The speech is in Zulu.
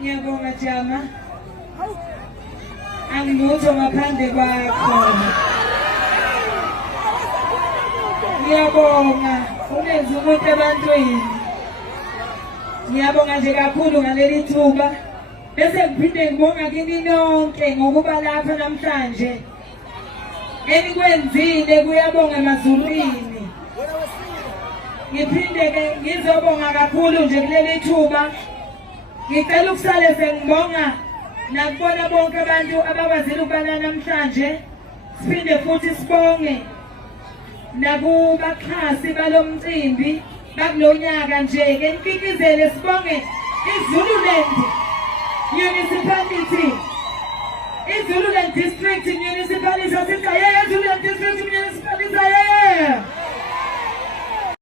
Ngiyabonga Jama. Angilutho ngaphandle kwakho. Ngiyabonga unenza umuntu ebantwini. Ngiyabonga nje kakhulu ngaleli thuba. Bese ngiphinde ngibonga kini nonke ngokuba lapha namhlanje. Enikwenzile kuyabonga emazulwini. Ngiphinde ke ngizobonga kakhulu nje kuleli thuba. Ngicela ukusale sengibonga nakubona bonke abantu abakwazile ukubana namhlanje. Siphinde futhi sibonge nakubaxhasi balomcimbi bakulonyaka nje ke nkikizele sibonge iZululand Municipality. iZululand District Municipality. Zululand District Municipality.